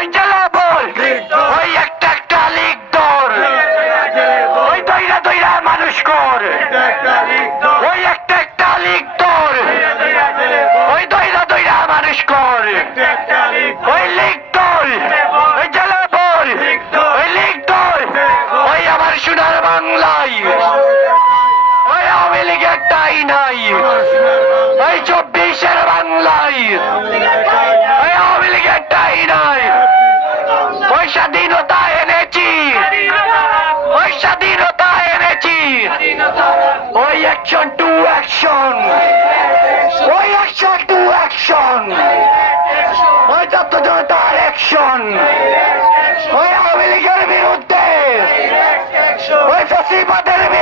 ওই জ্বালা বল, ওই একটা একটা লিগ তোর ওই দইরা দইরা মানুষ কর। ওই একটা একটা লিগ তোর ওই দইরা দইরা মানুষ কর। ওই লিগ তোর ওই জ্বালা বল, ওই লিগ তোর ওই আমার সোনার বাংলায়। ওই আওয়ামী লীগের টাই নাই। ওই চব্বিশের বাংলায়। ওই অ্যাকশন টু অ্যাকশন ওই অ্যাকশন টু অ্যাকশন ওই তত্ত্ব জনতার অ্যাকশন ওই আওয়ামী লীগের বিরুদ্ধে ওই ফসিবাদের বিরুদ্ধে